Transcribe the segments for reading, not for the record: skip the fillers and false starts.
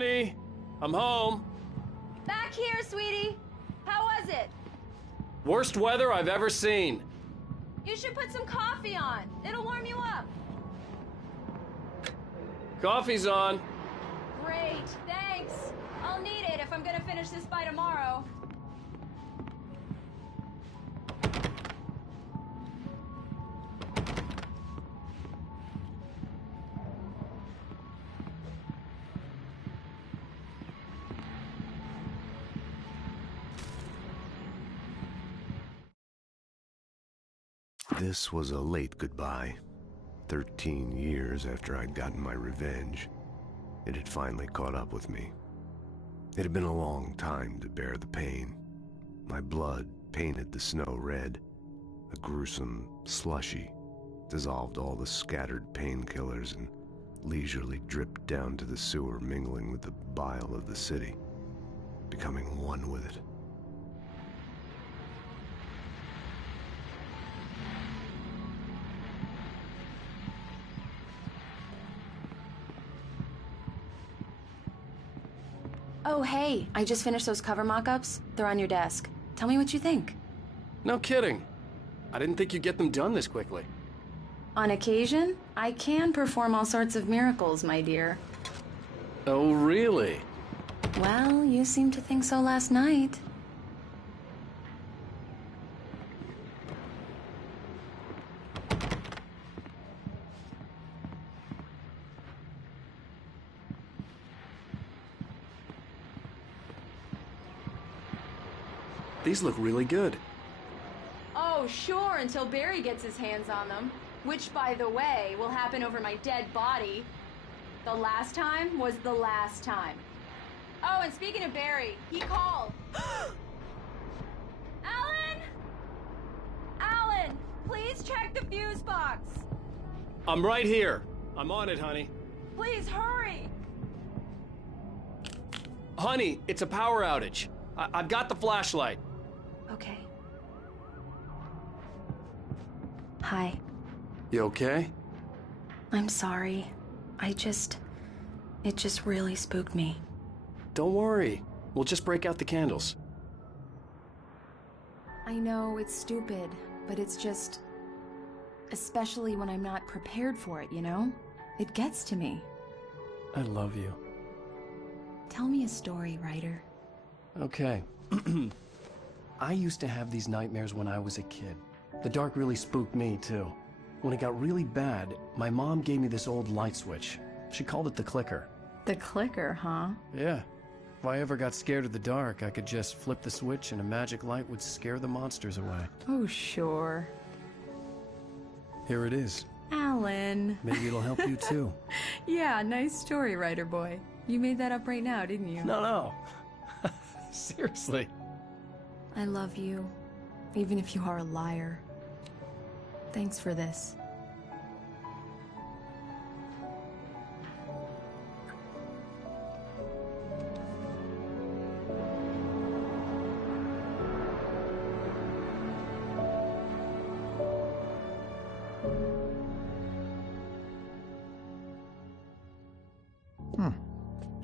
Honey, I'm home. Back here, sweetie. How was it? Worst weather I've ever seen. You should put some coffee on. It'll warm you up. Coffee's on. Great, thanks. I'll need it if I'm gonna finish this by tomorrow. This was a late goodbye. 13 years after I'd gotten my revenge, it had finally caught up with me. It had been a long time to bear the pain. My blood painted the snow red. A gruesome slushy dissolved all the scattered painkillers and leisurely dripped down to the sewer, mingling with the bile of the city, becoming one with it. Oh, hey, I just finished those cover mock-ups. They're on your desk. Tell me what you think. No kidding. I didn't think you'd get them done this quickly. On occasion, I can perform all sorts of miracles, my dear. Oh, really? Well, you seemed to think so last night. These look really good. Oh, sure, until Barry gets his hands on them. Which, by the way, will happen over my dead body. The last time was the last time. Oh, and speaking of Barry, he called. Alan! Alan, please check the fuse box. I'm right here. I'm on it, honey. Please hurry. Honey, it's a power outage. I've got the flashlight. Okay. Hi. You okay? I'm sorry. It just really spooked me. Don't worry. We'll just break out the candles. I know it's stupid, but it's just... especially when I'm not prepared for it, you know? It gets to me. I love you. Tell me a story, writer. Okay. I used to have these nightmares when I was a kid. The dark really spooked me, too. When it got really bad, my mom gave me this old light switch. She called it the clicker. The clicker, huh? Yeah. If I ever got scared of the dark, I could just flip the switch and a magic light would scare the monsters away. Oh, sure. Here it is. Alan. Maybe it'll help you, too. Yeah, nice story, writer boy. You made that up right now, didn't you? No. Seriously. I love you, even if you are a liar. Thanks for this.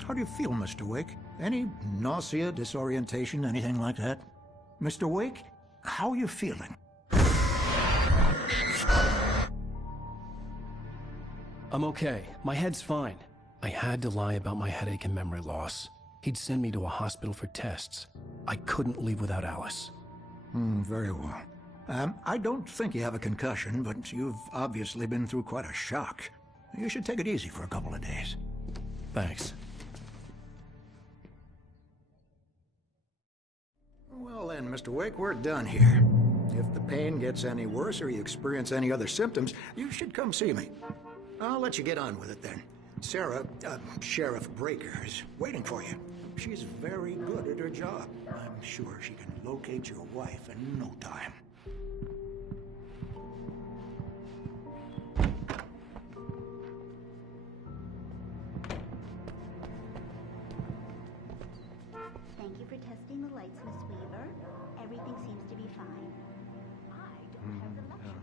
How do you feel, Mr. Wake? Any nausea, disorientation, anything like that? Mr. Wake, how are you feeling? I'm okay. My head's fine. I had to lie about my headache and memory loss. He'd send me to a hospital for tests. I couldn't leave without Alice. Very well. I don't think you have a concussion, but you've obviously been through quite a shock. You should take it easy for a couple of days. Thanks. Well then, Mr. Wake, we're done here. If the pain gets any worse or you experience any other symptoms, you should come see me. I'll let you get on with it then. Sarah, Sheriff Breaker, is waiting for you. She's very good at her job. I'm sure she can locate your wife in no time. Thank you for testing the lights, Miss Weaver. Everything seems to be fine. I don't have the luxury.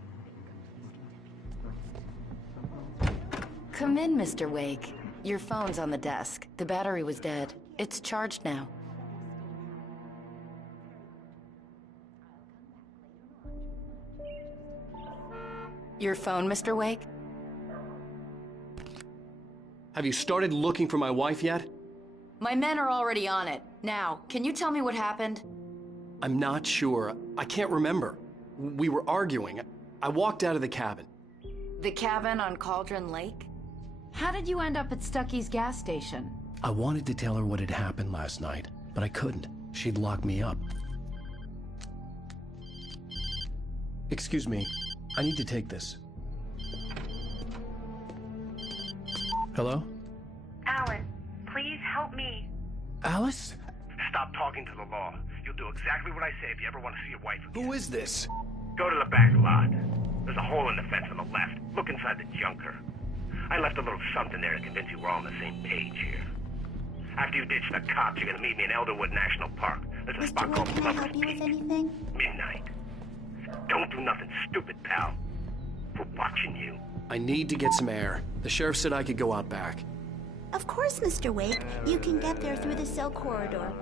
Come in, Mr. Wake. Your phone's on the desk. The battery was dead. It's charged now. Your phone, Mr. Wake? Have you started looking for my wife yet? My men are already on it. Now, can you tell me what happened? I'm not sure. I can't remember. We were arguing. I walked out of the cabin. The cabin on Cauldron Lake? How did you end up at Stucky's gas station? I wanted to tell her what had happened last night, but I couldn't. She'd lock me up. Excuse me. I need to take this. Hello? Alan, please help me. Alice? Stop talking to the law. You'll do exactly what I say if you ever want to see your wife again. Who is this? Go to the back lot. There's a hole in the fence on the left. Look inside the junker. I left a little something there to convince you we're all on the same page here. After you ditch the cops, you're gonna meet me in Elderwood National Park. There's a spot Mr. called Wake, can I Lover's help you with Peak. anything? Midnight. Don't do nothing stupid, pal. We're watching you. I need to get some air. The sheriff said I could go out back. Of course, Mr. Wake. You can get there through the cell corridor.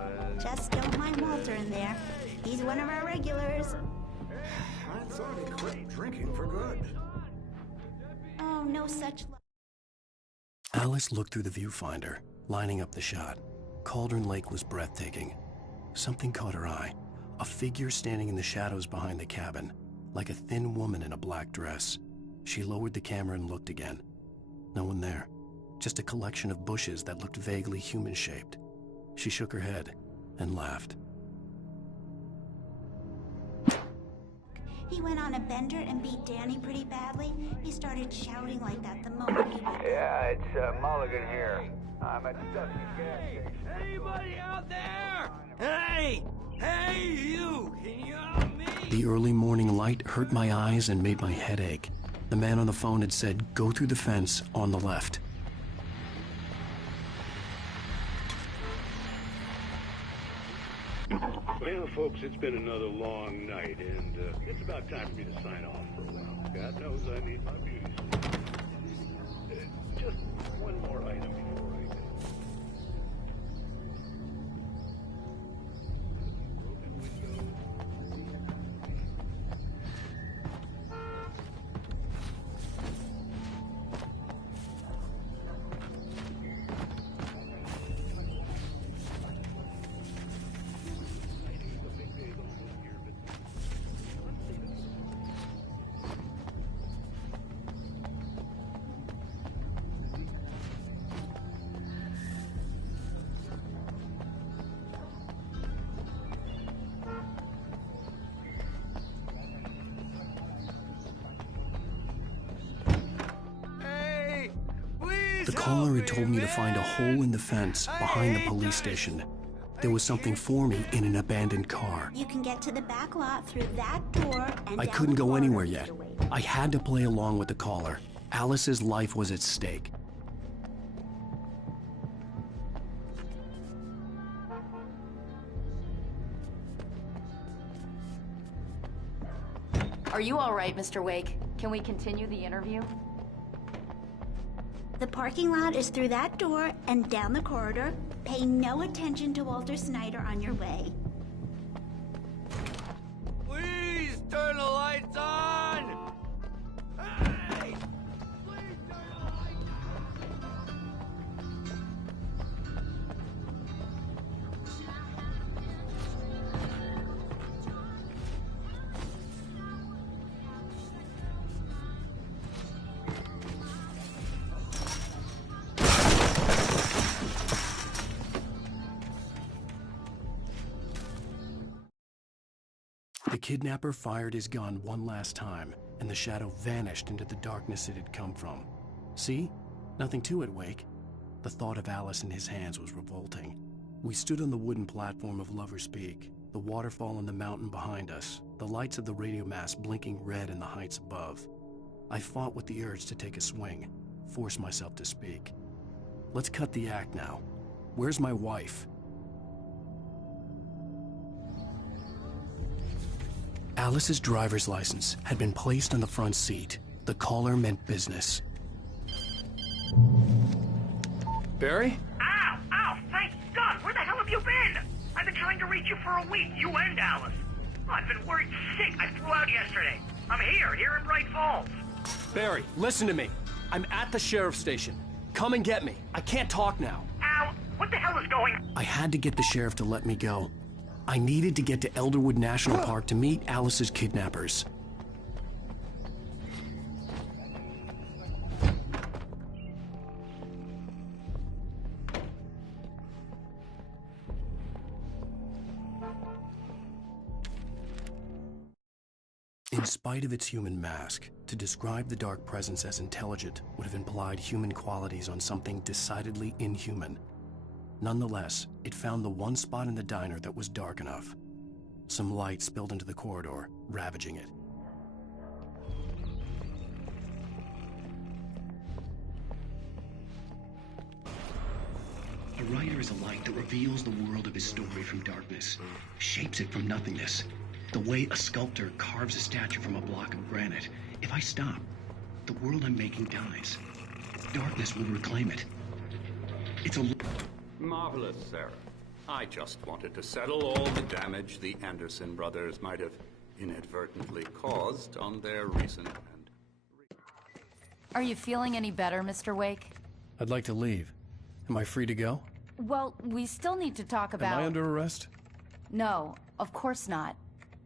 Just don't mind Walter in there. He's one of our regulars. I thought he quit drinking for good. Oh, no such luck. Alice looked through the viewfinder, lining up the shot. Cauldron Lake was breathtaking. Something caught her eye. A figure standing in the shadows behind the cabin, like a thin woman in a black dress. She lowered the camera and looked again. No one there. Just a collection of bushes that looked vaguely human-shaped. She shook her head and laughed. He went on a bender and beat Danny pretty badly. He started shouting like that the moment he woke up. Yeah, it's Mulligan here. I'm at Stucky's gas station. Anybody out there? Hey! Hey, you! Can you help me? The early morning light hurt my eyes and made my head ache. The man on the phone had said, "Go through the fence on the left." Well, folks, it's been another long night, and it's about time for me to sign off for a while. God knows I need my beauty sleep. Just one more item before I go. Broken window. The caller had told me to find a hole in the fence behind the police station. There was something for me in an abandoned car. You can get to the back lot through that door and I down couldn't the go corridor, anywhere yet. Mr. Wake. I had to play along with the caller. Alice's life was at stake. Are you all right, Mr. Wake? Can we continue the interview? The parking lot is through that door and down the corridor. Pay no attention to Walter Snyder on your way. Please turn the lights on! Hey! Please turn the lights The kidnapper fired his gun one last time, and the shadow vanished into the darkness it had come from. See? Nothing to it, Wake. The thought of Alice in his hands was revolting. We stood on the wooden platform of Lover's Peak, the waterfall on the mountain behind us, the lights of the radio mast blinking red in the heights above. I fought with the urge to take a swing, force myself to speak. Let's cut the act now. Where's my wife? Alice's driver's license had been placed on the front seat. The caller meant business. Barry? Ow! Ow! Thank God! Where the hell have you been? I've been trying to reach you for a week, you and Alice. I've been worried sick. I flew out yesterday. I'm here in Bright Falls. Barry, listen to me. I'm at the sheriff's station. Come and get me. I can't talk now. Al, what the hell is going on? I had to get the sheriff to let me go. I needed to get to Elderwood National Park to meet Alice's kidnappers. In spite of its human mask, to describe the dark presence as intelligent would have implied human qualities on something decidedly inhuman. Nonetheless, it found the one spot in the diner that was dark enough. Some light spilled into the corridor, ravaging it. A writer is a light that reveals the world of his story from darkness, shapes it from nothingness. The way a sculptor carves a statue from a block of granite. If I stop, the world I'm making dies. Darkness will reclaim it. It's a... Marvelous, Sarah. I just wanted to settle all the damage the Anderson brothers might have inadvertently caused on their recent and... Are you feeling any better, Mr. Wake? I'd like to leave. Am I free to go? Well, we still need to talk about... Am I under arrest? No, of course not.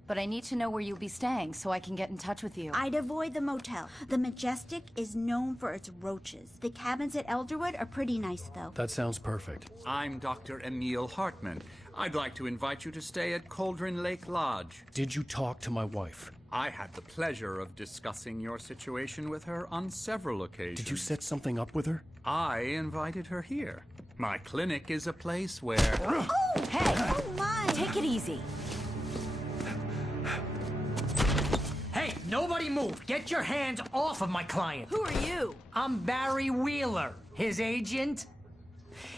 But I need to know where you'll be staying so I can get in touch with you. I'd avoid the motel. The Majestic is known for its roaches. The cabins at Elderwood are pretty nice, though. That sounds perfect. I'm Dr. Emil Hartman. I'd like to invite you to stay at Cauldron Lake Lodge. Did you talk to my wife? I had the pleasure of discussing your situation with her on several occasions. Did you set something up with her? I invited her here. My clinic is a place where... Oh! Hey! Oh, my! Take it easy. Hey, nobody move! Get your hands off of my client! Who are you? I'm Barry Wheeler, his agent.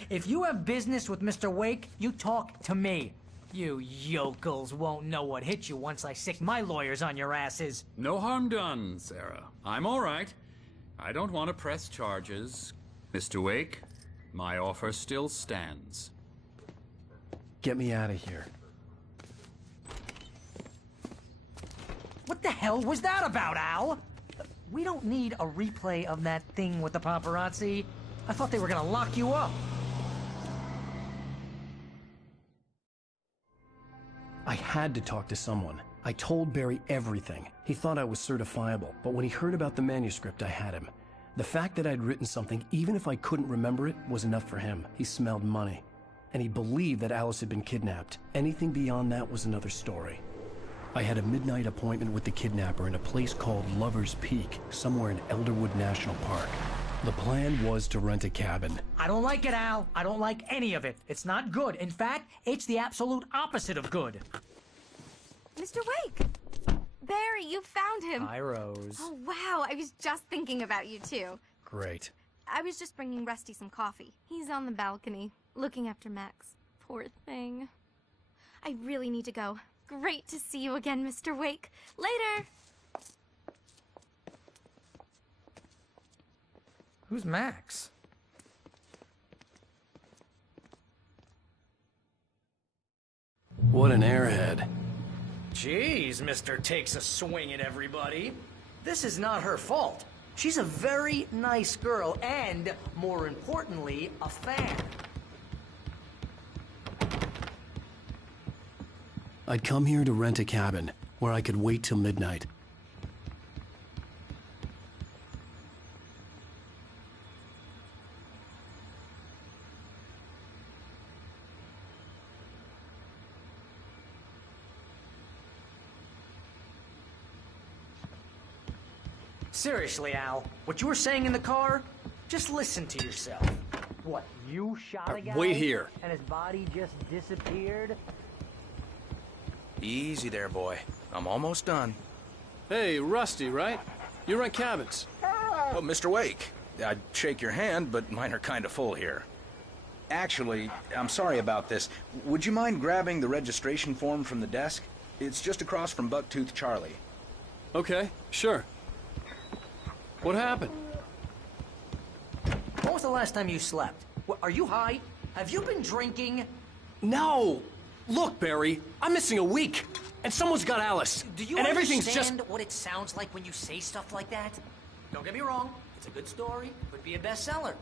If you have business with Mr. Wake, you talk to me. You yokels won't know what hit you once I sick my lawyers on your asses. No harm done, Sarah. I'm all right. I don't want to press charges. Mr. Wake, my offer still stands. Get me out of here. What the hell was that about, Al? We don't need a replay of that thing with the paparazzi. I thought they were gonna lock you up. I had to talk to someone. I told Barry everything. He thought I was certifiable, but when he heard about the manuscript, I had him. The fact that I'd written something, even if I couldn't remember it, was enough for him. He smelled money. And he believed that Alice had been kidnapped. Anything beyond that was another story. I had a midnight appointment with the kidnapper in a place called Lover's Peak, somewhere in Elderwood National Park. The plan was to rent a cabin. I don't like it, Al. I don't like any of it. It's not good. In fact, it's the absolute opposite of good. Mr. Wake! Barry, you found him! Hi, Rose. Oh, wow. I was just thinking about you, too. Great. I was just bringing Rusty some coffee. He's on the balcony, looking after Max. Poor thing. I really need to go. Great to see you again, Mr. Wake. Later! Who's Max? What an airhead. Jeez, Mr. Takes a swing at everybody. This is not her fault. She's a very nice girl and, more importantly, a fan. I'd come here to rent a cabin, where I could wait till midnight. Seriously, Al, what you were saying in the car, just listen to yourself. What, you shot a guy? Wait here. And his body just disappeared? Easy there, boy. I'm almost done. Hey, Rusty, right? You rent cabins. Oh, Mr. Wake. I'd shake your hand, but mine are kind of full here. Actually, I'm sorry about this. Would you mind grabbing the registration form from the desk? It's just across from Bucktooth Charlie. Okay, sure. What happened? When was the last time you slept? What, are you high? Have you been drinking? No! Look, Barry, I'm missing a week, and someone's got Alice. Do you and everything's understand just... what it sounds like when you say stuff like that? Don't get me wrong, it's a good story, could be a bestseller.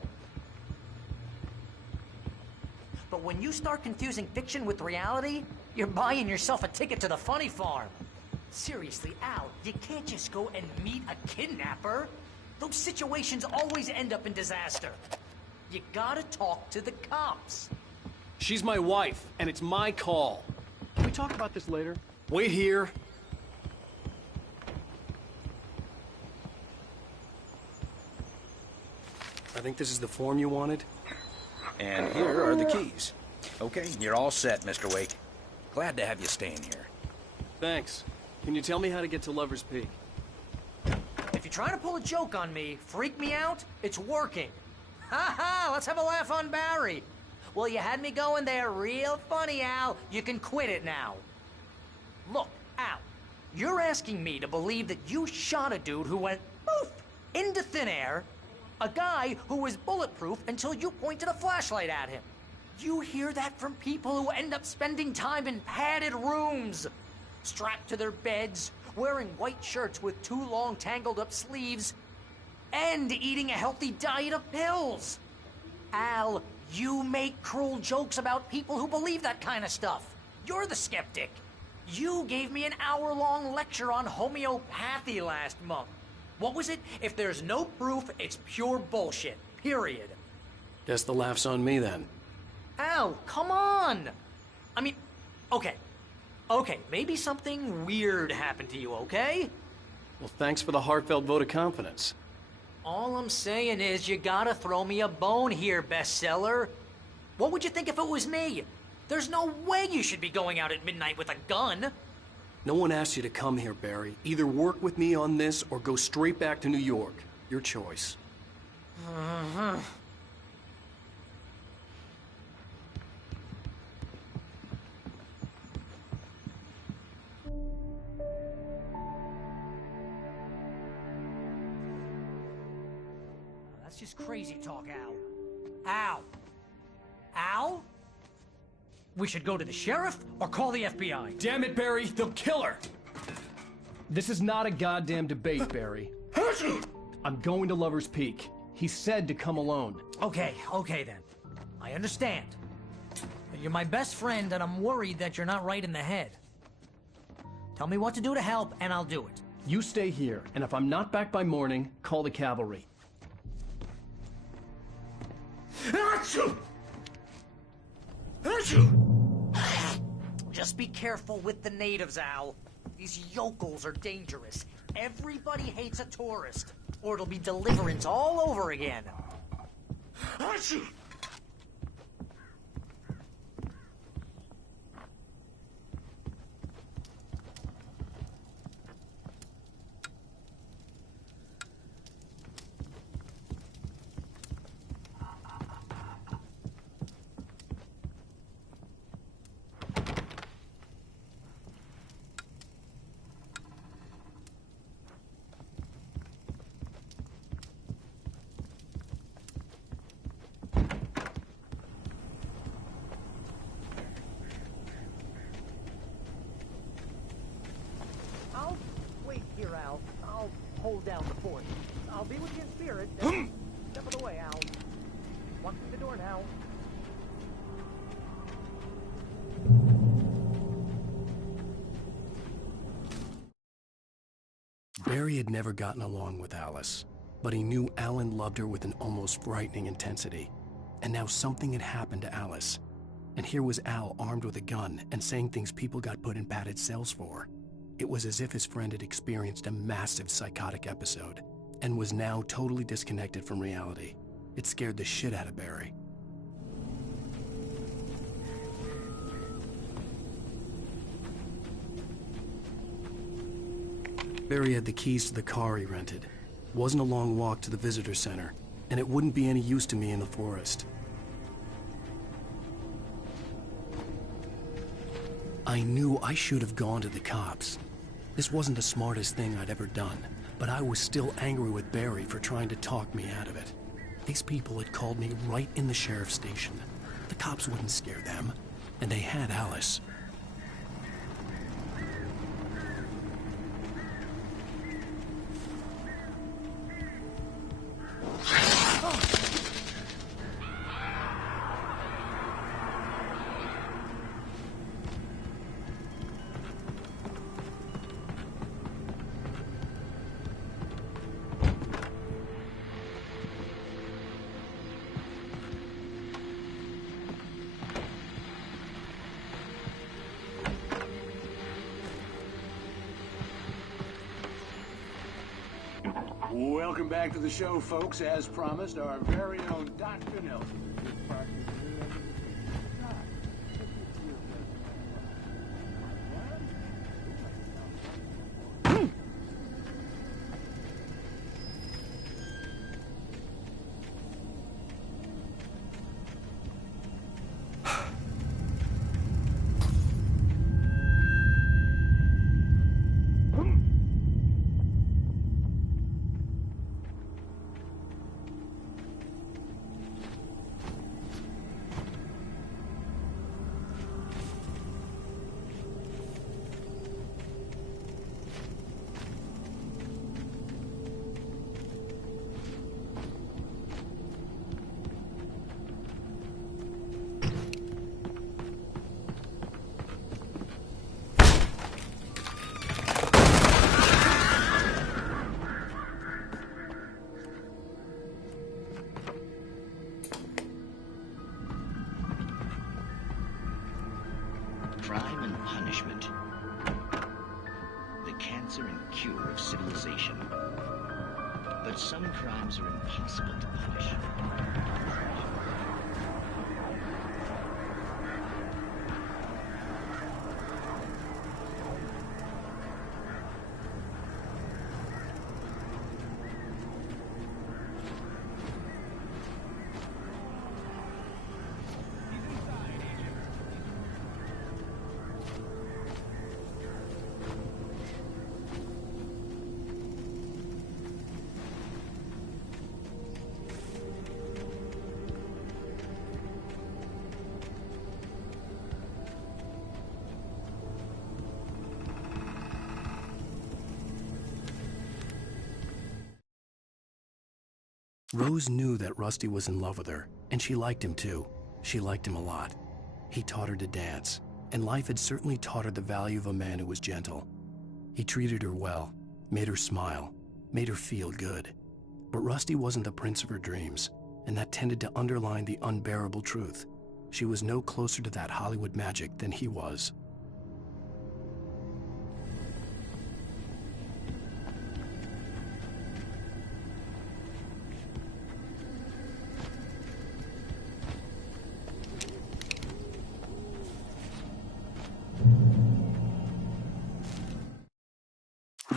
But when you start confusing fiction with reality, you're buying yourself a ticket to the funny farm. Seriously, Al, you can't just go and meet a kidnapper. Those situations always end up in disaster. You gotta talk to the cops. She's my wife, and it's my call. Can we talk about this later? Wait here. I think this is the form you wanted. And here are the keys. Okay, you're all set, Mr. Wake. Glad to have you staying here. Thanks. Can you tell me how to get to Lover's Peak? If you're trying to pull a joke on me, freak me out, it's working. Ha ha, let's have a laugh on Barry. Well, you had me going there real funny, Al. You can quit it now. Look, Al, you're asking me to believe that you shot a dude who went poof into thin air, a guy who was bulletproof until you pointed a flashlight at him. You hear that from people who end up spending time in padded rooms, strapped to their beds, wearing white shirts with too long tangled up sleeves, and eating a healthy diet of pills. Al, you make cruel jokes about people who believe that kind of stuff. You're the skeptic. You gave me an hour-long lecture on homeopathy last month. What was it? If there's no proof, it's pure bullshit. Period. Guess the laugh's on me then. Al, come on! I mean, okay. Okay, maybe something weird happened to you, okay? Well, thanks for the heartfelt vote of confidence. All I'm saying is you gotta throw me a bone here, bestseller. What would you think if it was me? There's no way you should be going out at midnight with a gun. No one asked you to come here, Barry. Either work with me on this or go straight back to New York. Your choice. That's just crazy talk, Al. Al! Al? We should go to the sheriff or call the FBI. Damn it, Barry! They'll kill her! This is not a goddamn debate, Barry. I'm going to Lover's Peak. He said to come alone. Okay then. I understand. But you're my best friend, and I'm worried that you're not right in the head. Tell me what to do to help, and I'll do it. You stay here, and if I'm not back by morning, call the cavalry. Just be careful with the natives, Al. These yokels are dangerous. Everybody hates a tourist, or it'll be deliverance all over again. I'll wait here, Al. I'll hold down the fort. I'll be with you in spirit. Step of the way, Al. Walk through the door now. Barry had never gotten along with Alice, but he knew Alan loved her with an almost frightening intensity. And now something had happened to Alice. And here was Al armed with a gun and saying things people got put in padded cells for. It was as if his friend had experienced a massive psychotic episode and was now totally disconnected from reality. It scared the shit out of Barry. Barry had the keys to the car he rented. It wasn't a long walk to the visitor center, and it wouldn't be any use to me in the forest. I knew I should have gone to the cops. This wasn't the smartest thing I'd ever done, but I was still angry with Barry for trying to talk me out of it. These people had called me right in the sheriff's station. The cops wouldn't scare them, and they had Alice. Welcome back to the show, folks. As promised, our very own Dr. Nelson. Crime and punishment. The cancer and cure of civilization. But some crimes are impossible to punish. Rose knew that Rusty was in love with her, and she liked him too. She liked him a lot. He taught her to dance, and life had certainly taught her the value of a man who was gentle. He treated her well, made her smile, made her feel good. But Rusty wasn't the prince of her dreams, and that tended to underline the unbearable truth. She was no closer to that Hollywood magic than he was.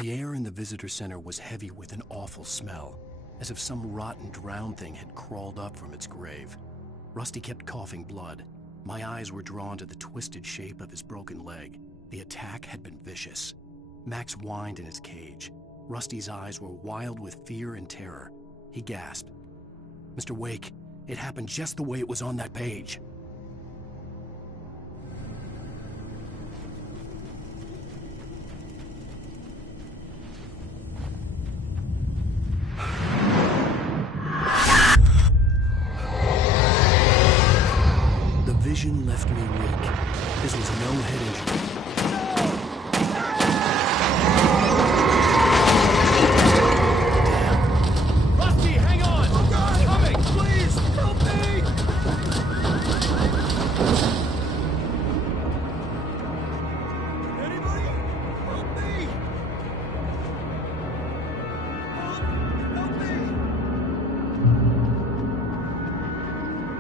The air in the visitor center was heavy with an awful smell, as if some rotten drowned thing had crawled up from its grave. Rusty kept coughing blood. My eyes were drawn to the twisted shape of his broken leg. The attack had been vicious. Max whined in his cage. Rusty's eyes were wild with fear and terror. He gasped. "Mr. Wake, it happened just the way it was on that page." Vision left me weak. This was no head injury. Damn. Rusty, hang on! Oh God! Coming! Please, help me! Anybody? Help me! Help me!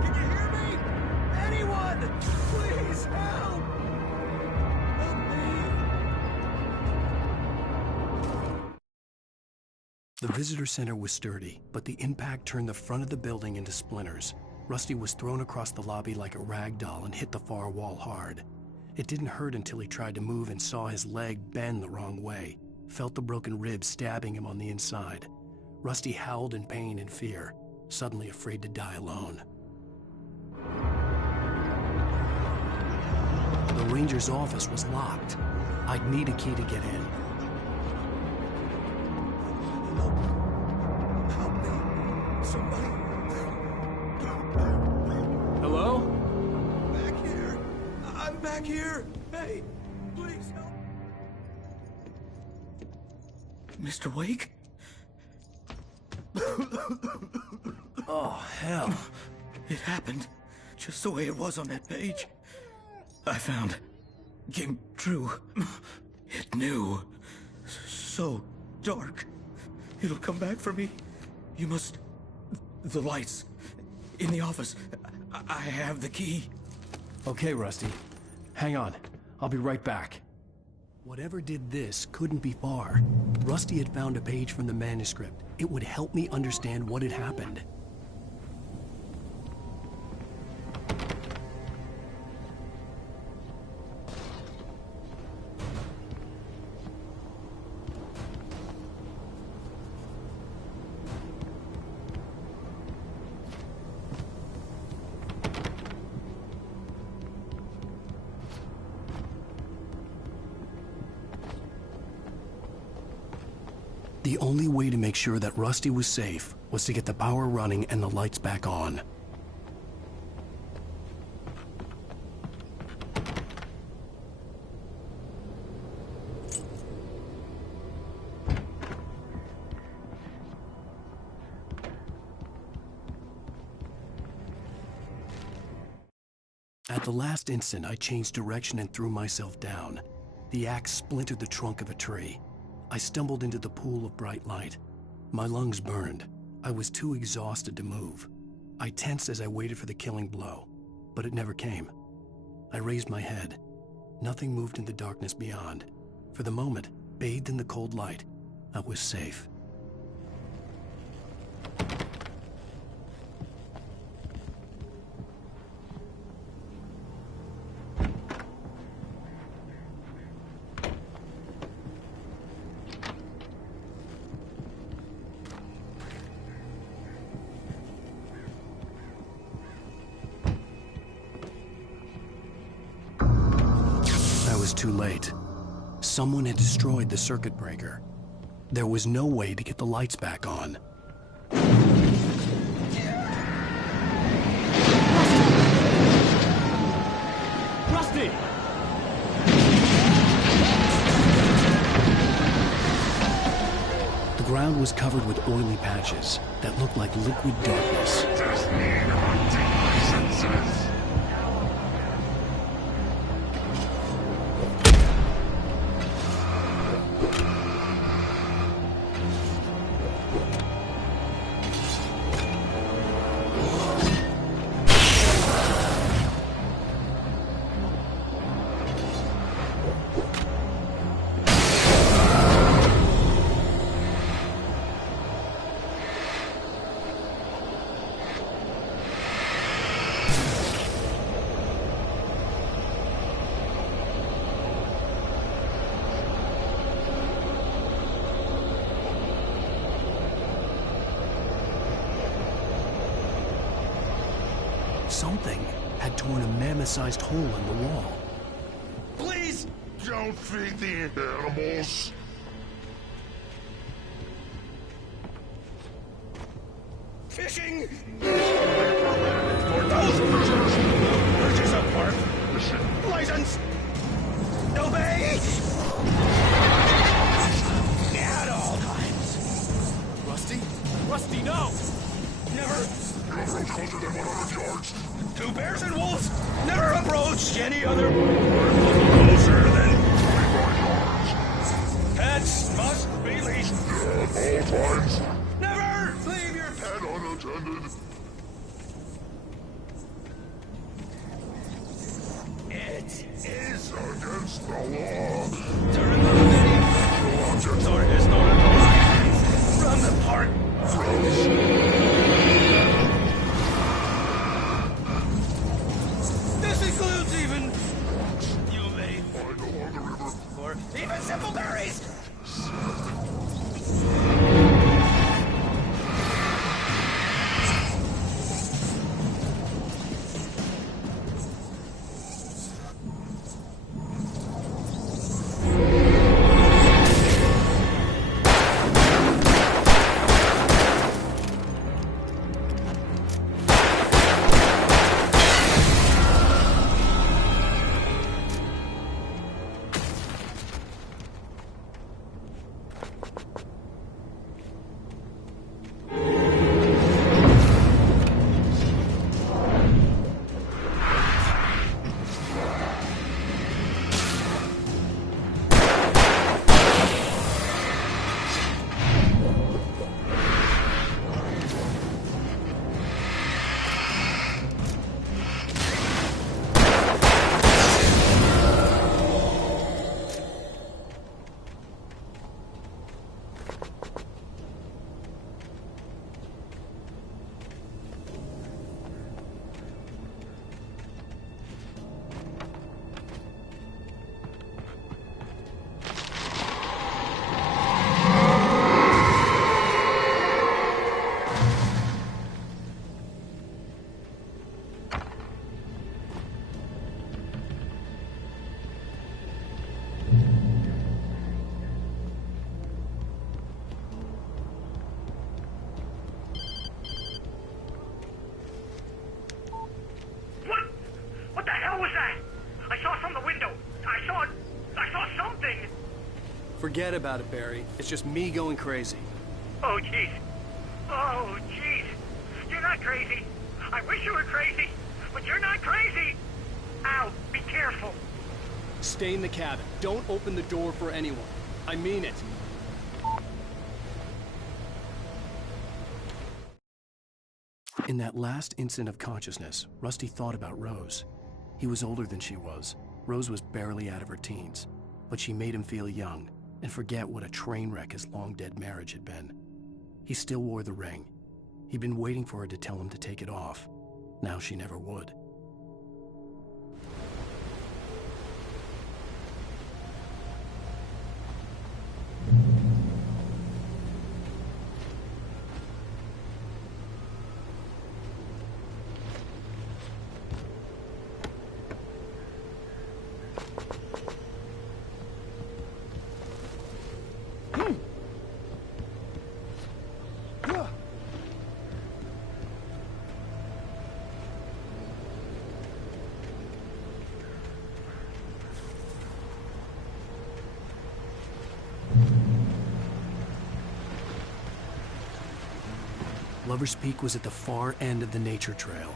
Can you hear me? Anyone! Please help! Help me! The visitor center was sturdy, but the impact turned the front of the building into splinters. Rusty was thrown across the lobby like a rag doll and hit the far wall hard. It didn't hurt until he tried to move and saw his leg bend the wrong way, felt the broken ribs stabbing him on the inside. Rusty howled in pain and fear. suddenly afraid to die alone. The ranger's office was locked. I'd need a key to get in. Help me. Somebody. Hello? Back here. I'm back here. Hey, please help. Mr. Wake? Oh, hell. It happened just the way it was on that page. I found. Came true. It knew. So dark. It'll come back for me. You must... The lights. In the office. I have the key. Okay, Rusty. Hang on. I'll be right back. Whatever did this couldn't be far. Rusty had found a page from the manuscript. It would help me understand what had happened. The only way to make sure that Rusty was safe was to get the power running and the lights back on. At the last instant, I changed direction and threw myself down. The axe splintered the trunk of a tree. I stumbled into the pool of bright light. My lungs burned. I was too exhausted to move. I tensed as I waited for the killing blow, but it never came. I raised my head. Nothing moved in the darkness beyond. For the moment, bathed in the cold light, I was safe. Too late. Someone had destroyed the circuit breaker. There was no way to get the lights back on. Rusty! The ground was covered with oily patches that looked like liquid darkness. Something had torn a mammoth-sized hole in the wall. Please! Don't feed the animals! Fishing! For those prisoners! Purchase a park! License! Obey! At all times! Rusty? Rusty, no! Never... Approach closer than 100 yards. 2 bears and wolves never approach any other... Closer than 25 yards. Pets must be leashed. At all times. Never leave your pet unattended. It is against the law to remove any objects or historical items from the park. This includes even... You may... Find along the river. Or even simple berries. Forget about it, Barry. It's just me going crazy. Oh, jeez. Oh, jeez. You're not crazy. I wish you were crazy, but you're not crazy. Al, be careful. Stay in the cabin. Don't open the door for anyone. I mean it. In that last instant of consciousness, Rusty thought about Rose. He was older than she was. Rose was barely out of her teens, but she made him feel young and forget what a train wreck his long-dead marriage had been. He still wore the ring. He'd been waiting for her to tell him to take it off. Now she never would. Lover's Peak was at the far end of the nature trail.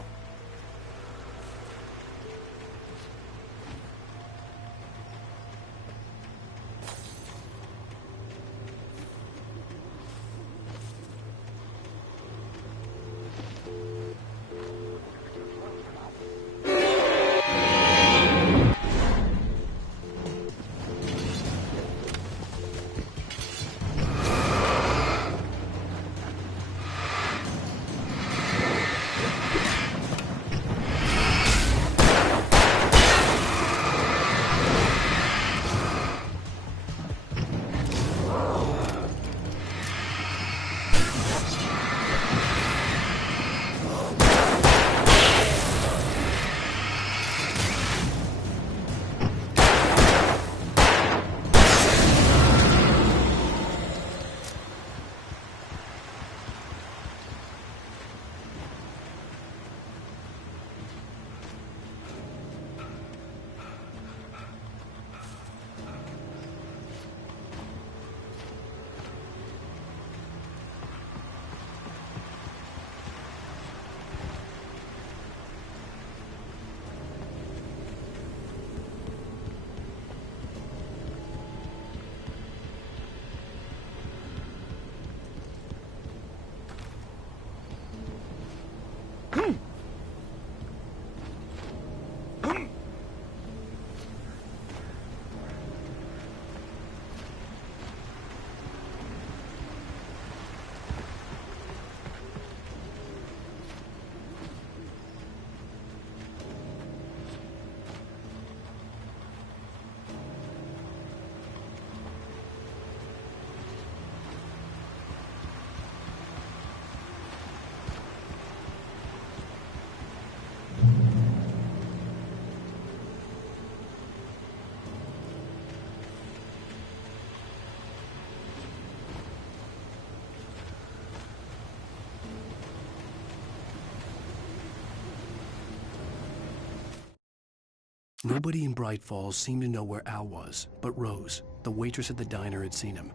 Nobody in Bright Falls seemed to know where Al was, but Rose, the waitress at the diner, had seen him.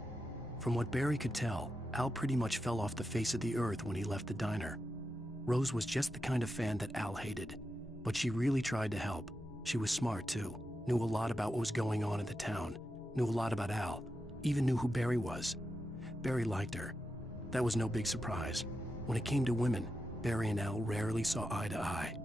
From what Barry could tell, Al pretty much fell off the face of the earth when he left the diner. Rose was just the kind of fan that Al hated, but she really tried to help. She was smart too, knew a lot about what was going on in the town, knew a lot about Al, even knew who Barry was. Barry liked her. That was no big surprise. When it came to women, Barry and Al rarely saw eye to eye.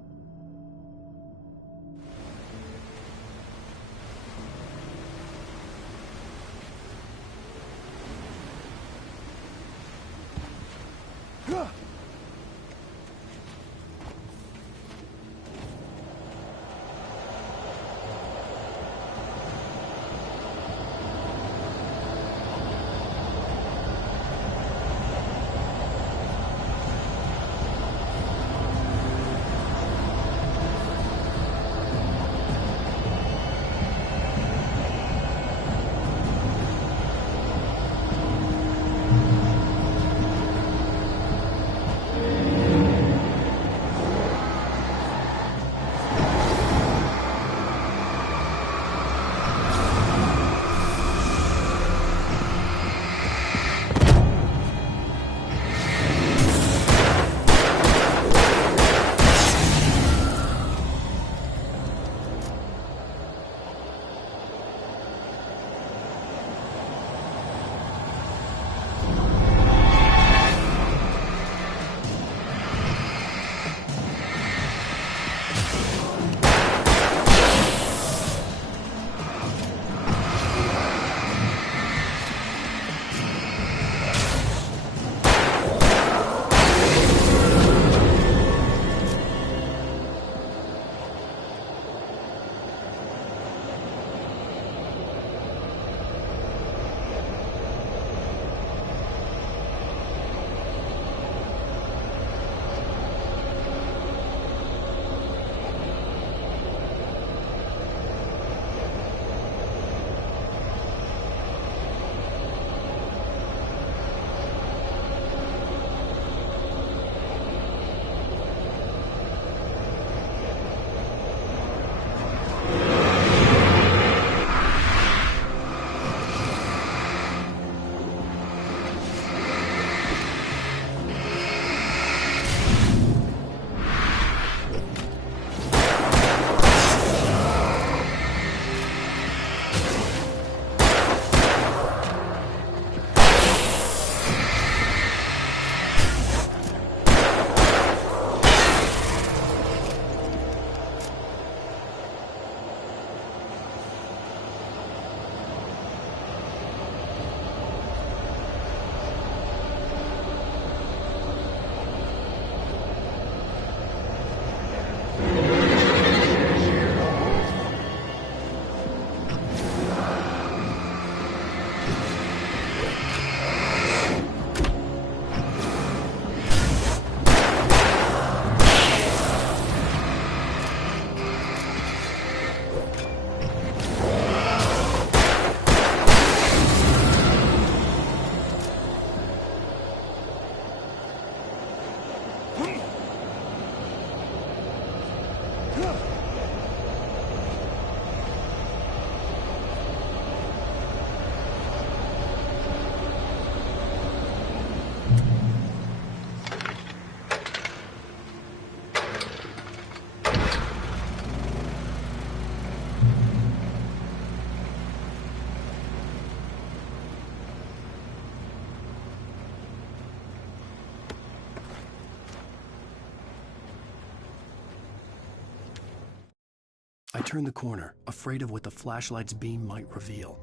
turned the corner, afraid of what the flashlight's beam might reveal.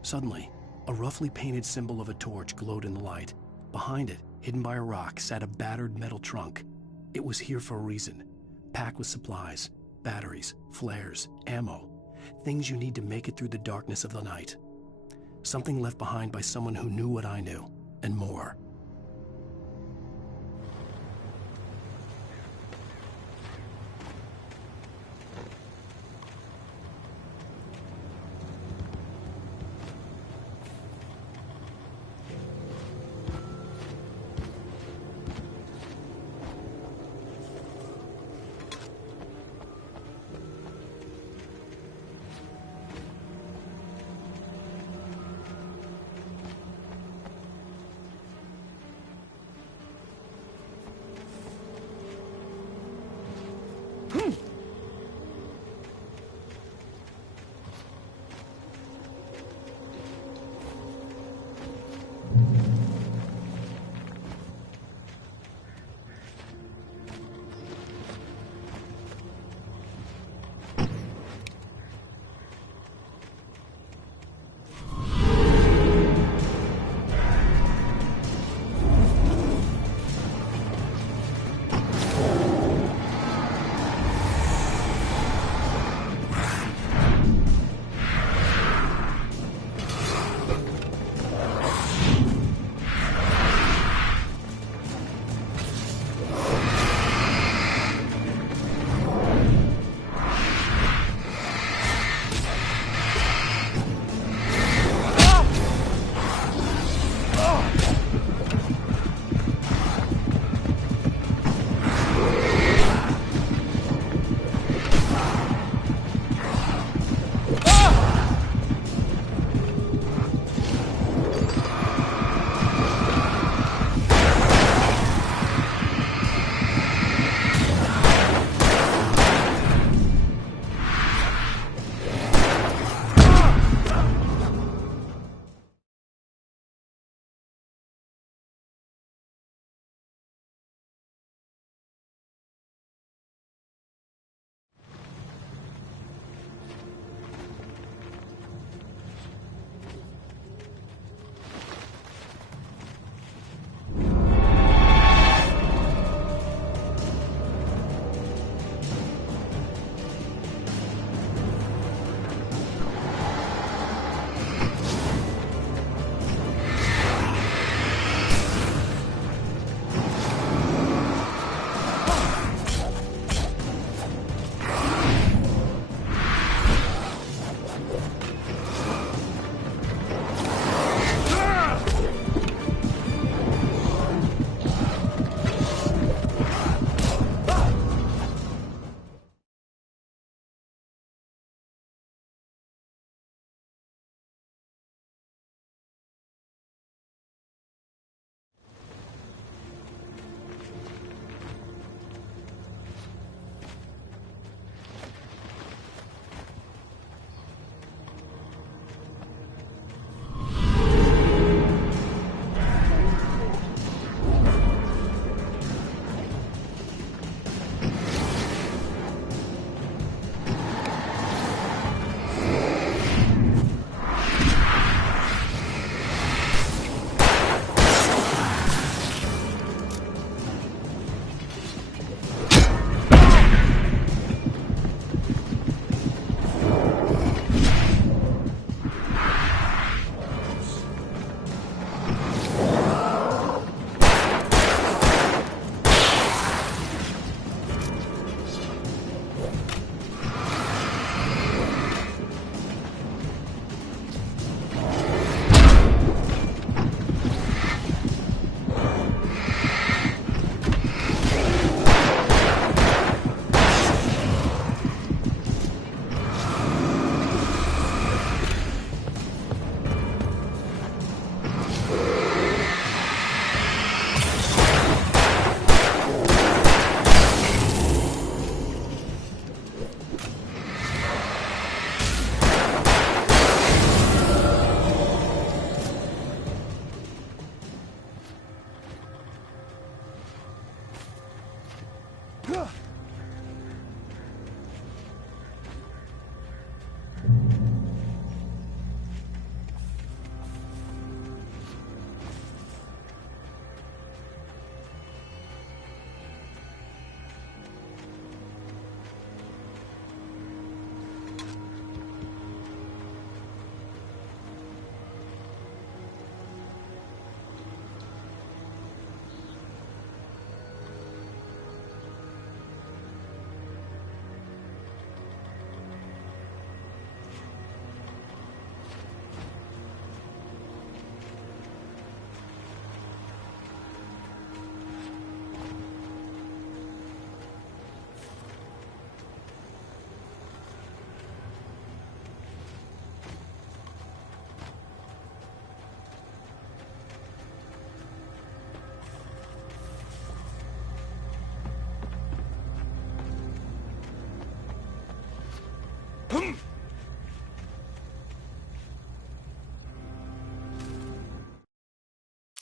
Suddenly, a roughly painted symbol of a torch glowed in the light. Behind it, hidden by a rock, sat a battered metal trunk. It was here for a reason, packed with supplies, batteries, flares, ammo, things you need to make it through the darkness of the night. Something left behind by someone who knew what I knew, and more.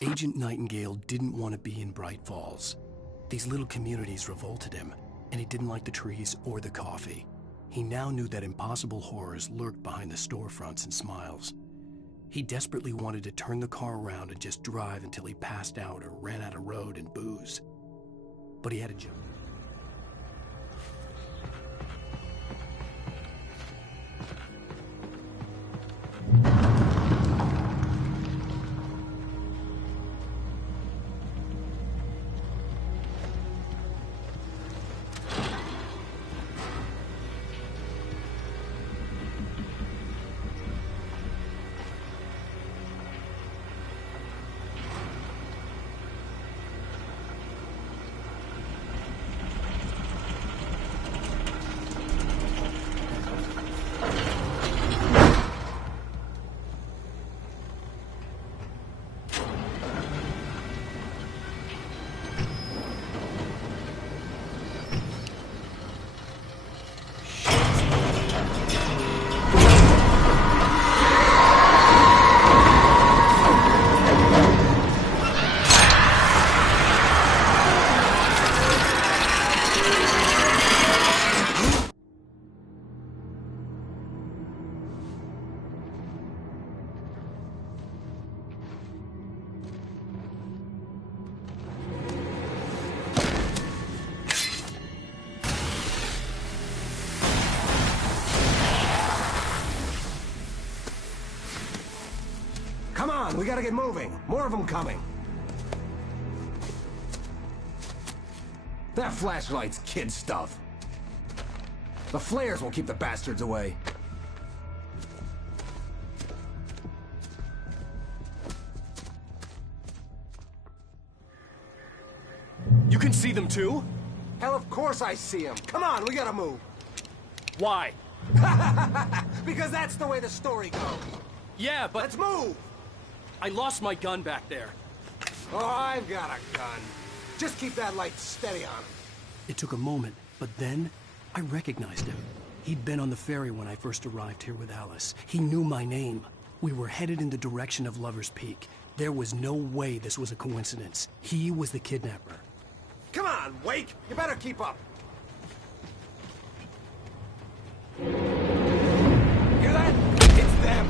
Agent Nightingale didn't want to be in Bright Falls. These little communities revolted him, and he didn't like the trees or the coffee. He now knew that impossible horrors lurked behind the storefronts and smiles. He desperately wanted to turn the car around and just drive until he passed out or ran out of road and booze. But he had a job. Come on, we gotta get moving. More of them coming. That flashlight's kid stuff. The flares will keep the bastards away. You can see them too? Hell, of course I see them. Come on, we gotta move. Why? Because that's the way the story goes. Yeah, but... Let's move! I lost my gun back there. Oh, I've got a gun. Just keep that light steady on him. It took a moment, but then I recognized him. He'd been on the ferry when I first arrived here with Alice. He knew my name. We were headed in the direction of Lover's Peak. There was no way this was a coincidence. He was the kidnapper. Come on, Wake! You better keep up. Hear that? It's them!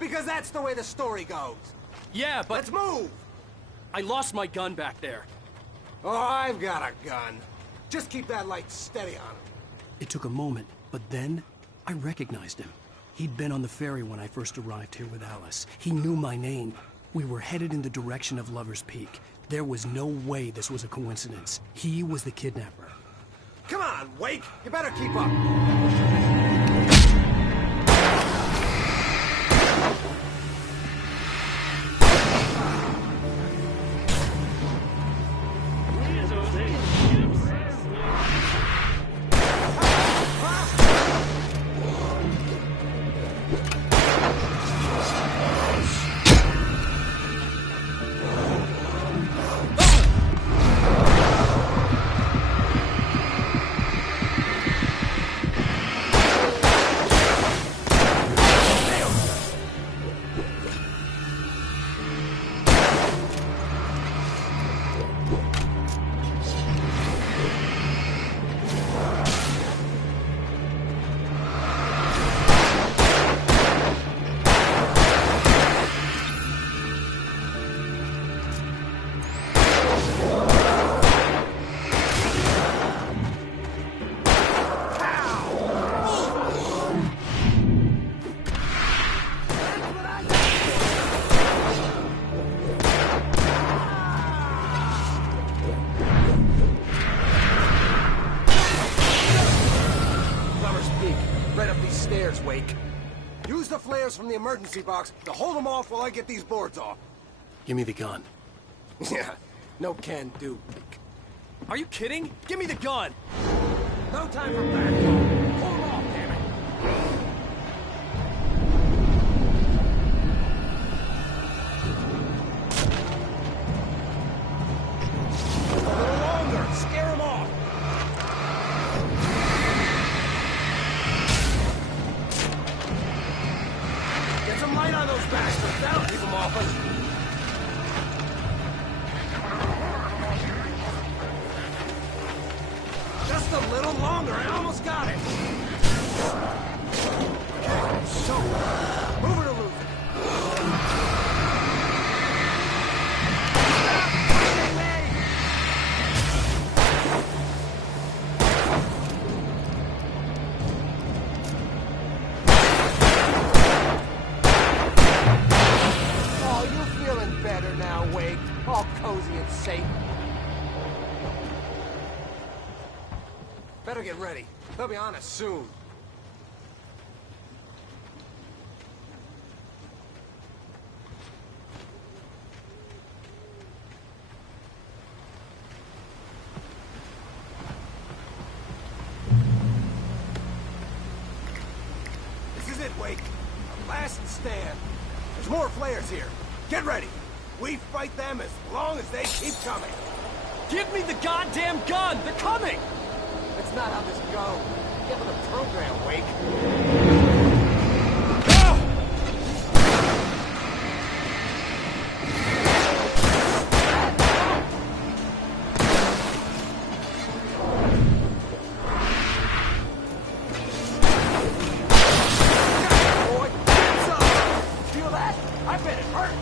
Because that's the way the story goes. Yeah, but... Let's move! I lost my gun back there. Oh, I've got a gun. Just keep that light steady on him. It took a moment, but then I recognized him. He'd been on the ferry when I first arrived here with Alice. He knew my name. We were headed in the direction of Lover's Peak. There was no way this was a coincidence. He was the kidnapper. Come on, Wake! You better keep up. Wake. Use the flares from the emergency box to hold them off while I get these boards off. Give me the gun. Yeah, no can do. Are you kidding? Give me the gun! No time for back. Pull him off, damn it! A little longer! Scare him off! Get some light on those bastards! That'll keep them off us! Just a little longer, I almost got it! Okay, so, move it or lose it. Oh, you feeling better now, Wake? All cozy and safe. Better get ready. They'll be on us soon. This is it, Wake. A last stand. There's more flares here. Get ready. We fight them as long as they keep coming. Give me the goddamn gun! They're coming! That's not how this goes. Get with the program, Wake. Boy, get some! Feel that? I bet it hurt.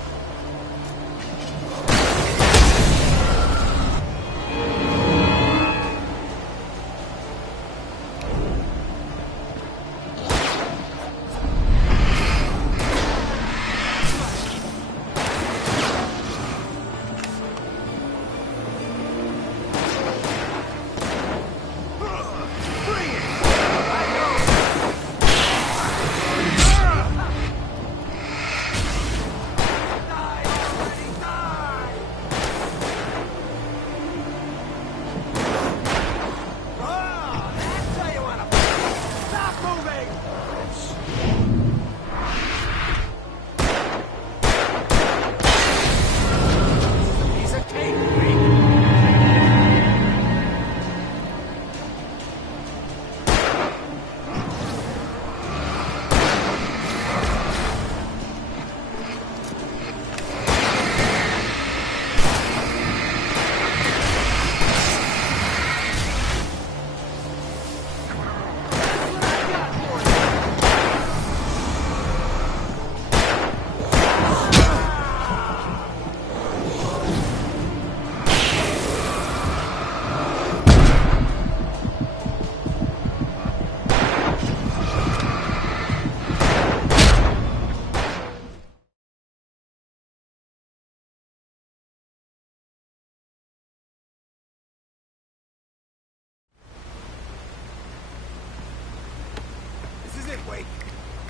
This is it, Wake.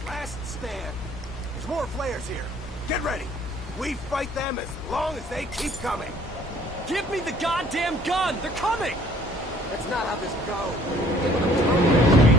Last stand. There's more flares here. Get ready. We fight them as long as they keep coming. Give me the goddamn gun! They're coming! That's not how this goes. Get with the program, Wake.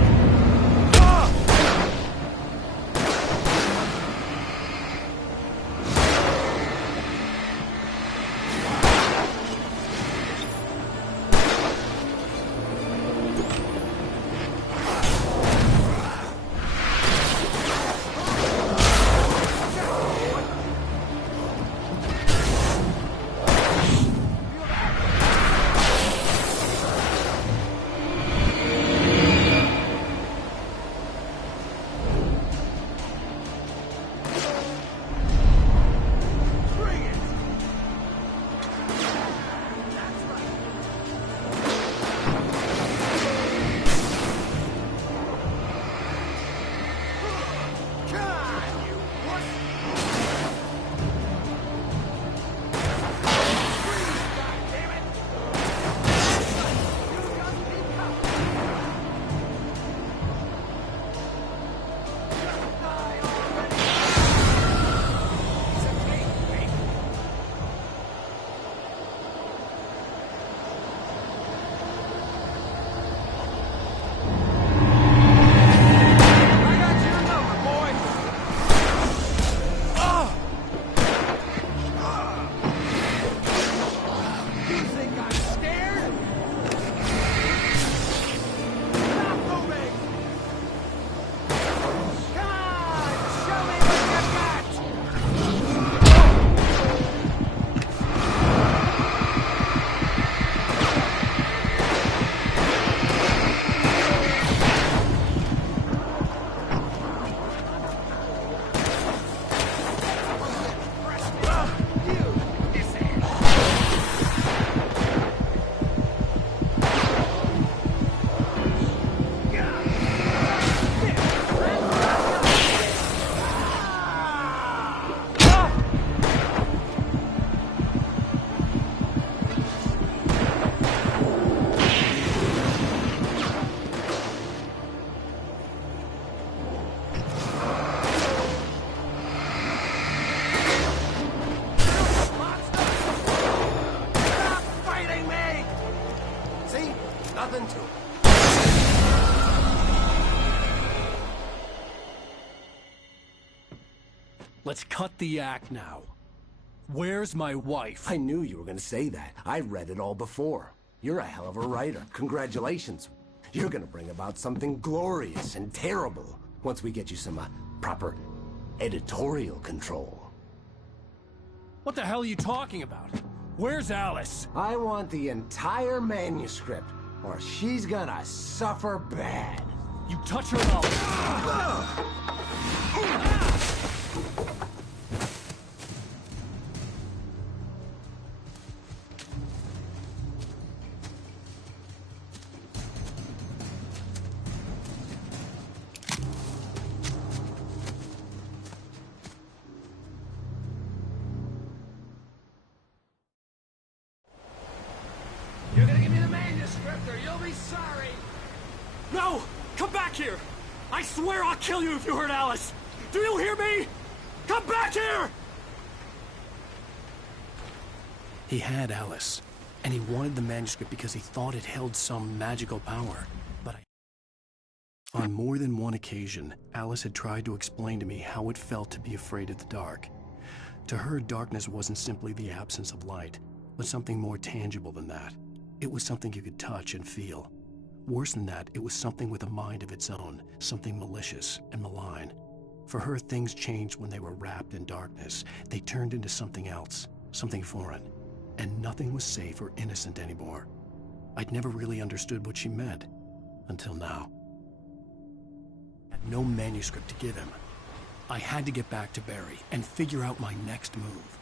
See? Nothing to it. Let's cut the act now. Where's my wife? I knew you were gonna say that. I read it all before. You're a hell of a writer. Congratulations. You're gonna bring about something glorious and terrible once we get you some proper editorial control. What the hell are you talking about? Where's Alice? I want the entire manuscript, or she's gonna suffer bad. You touch her and I'll... You're gonna give me the manuscript or you'll be sorry. No! Come back here! I swear I'll kill you if you hurt Alice! Do you hear me? Come back here! He had Alice, and he wanted the manuscript because he thought it held some magical power. But on more than one occasion, Alice had tried to explain to me how it felt to be afraid of the dark. To her, darkness wasn't simply the absence of light, but something more tangible than that. It was something you could touch and feel. Worse than that, it was something with a mind of its own, something malicious and malign. For her, things changed when they were wrapped in darkness. They turned into something else, something foreign. And nothing was safe or innocent anymore. I'd never really understood what she meant, until now. I had no manuscript to give him. I had to get back to Barry and figure out my next move.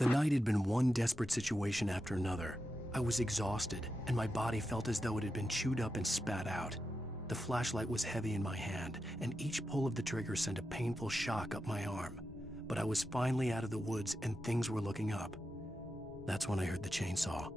The night had been one desperate situation after another. I was exhausted, and my body felt as though it had been chewed up and spat out. The flashlight was heavy in my hand, and each pull of the trigger sent a painful shock up my arm. But I was finally out of the woods, and things were looking up. That's when I heard the chainsaw.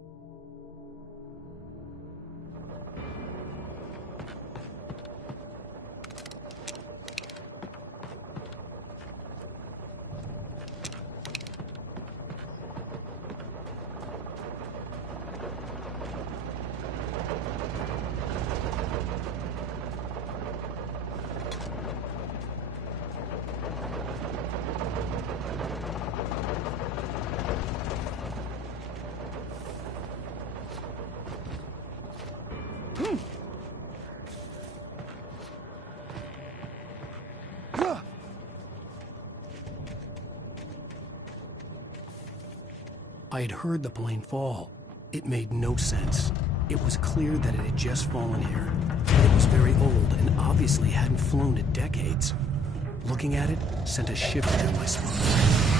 I had heard the plane fall. It made no sense. It was clear that it had just fallen here, but it was very old and obviously hadn't flown in decades. Looking at it sent a shiver down my spine.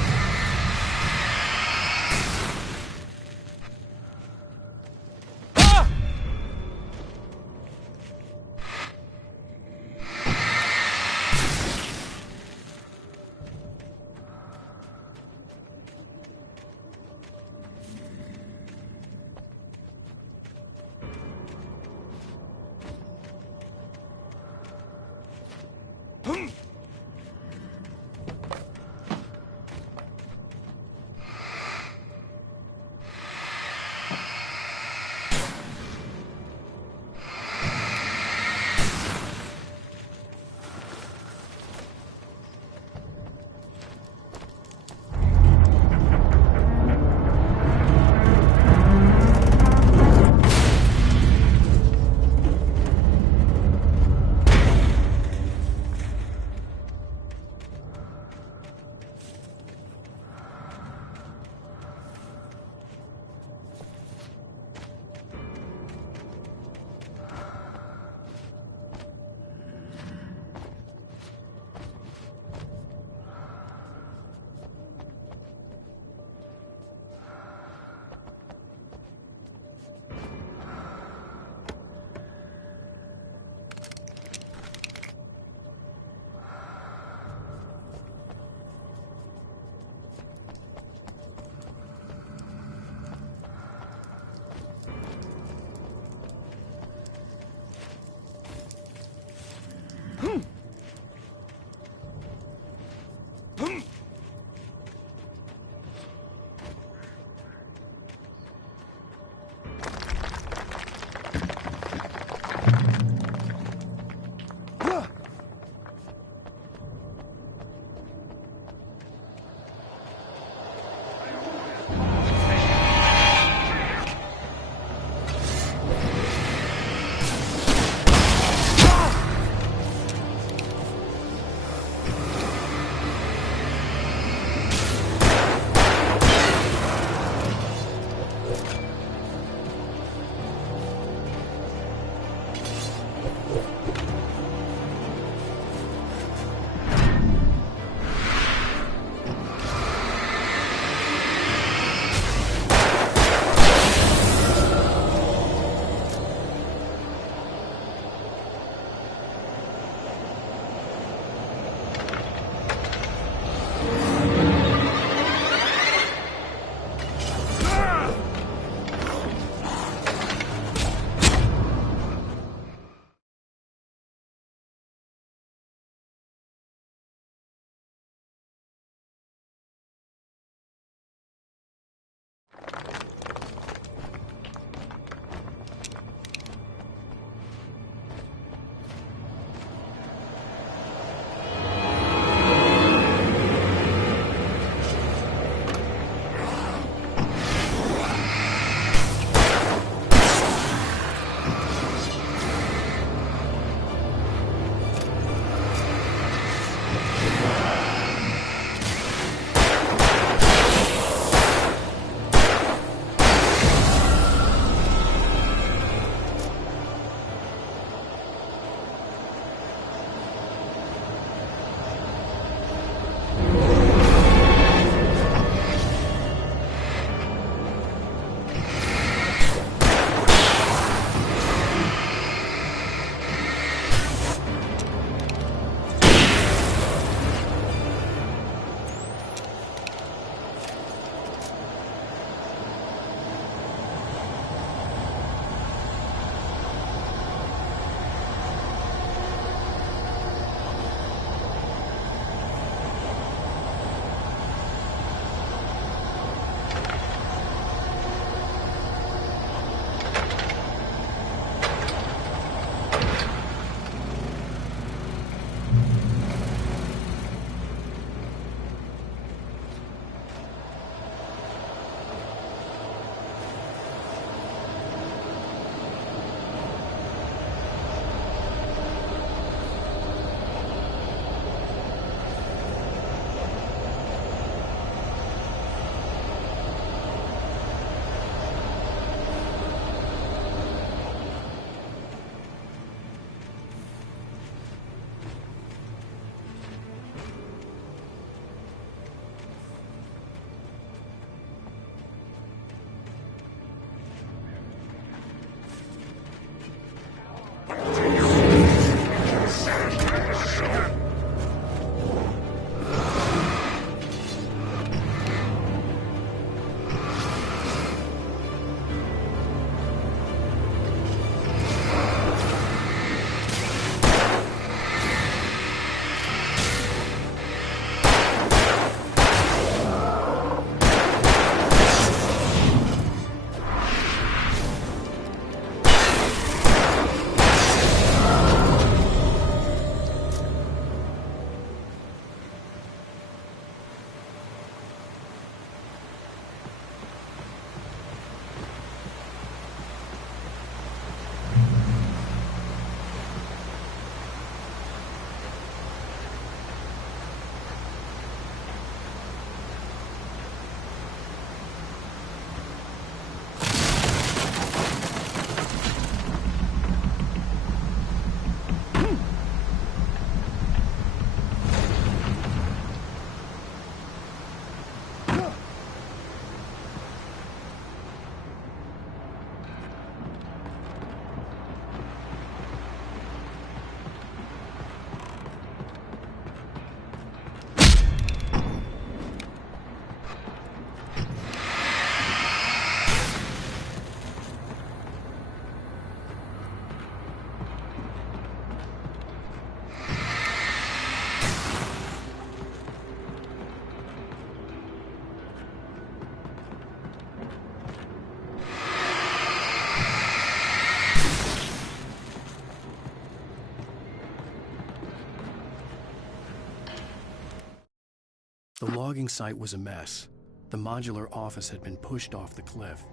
logging site was a mess. The modular office had been pushed off the cliff.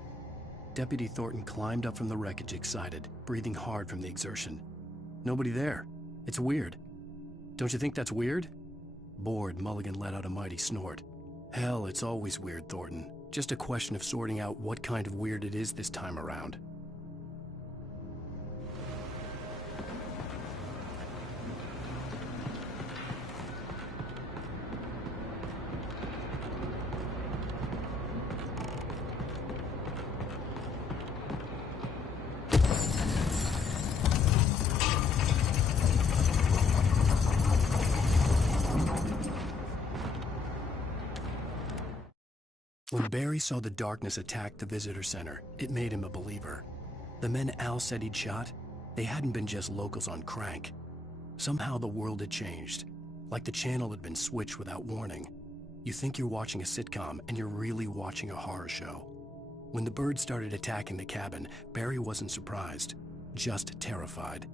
Deputy Thornton climbed up from the wreckage excited, breathing hard from the exertion. Nobody there. It's weird. Don't you think that's weird? Bored, Mulligan let out a mighty snort. Hell, it's always weird, Thornton. Just a question of sorting out what kind of weird it is this time around. When Barry saw the darkness attack the visitor center, it made him a believer. The men Al said he'd shot, they hadn't been just locals on crank. Somehow the world had changed, like the channel had been switched without warning. You think you're watching a sitcom, and you're really watching a horror show. When the birds started attacking the cabin, Barry wasn't surprised, just terrified.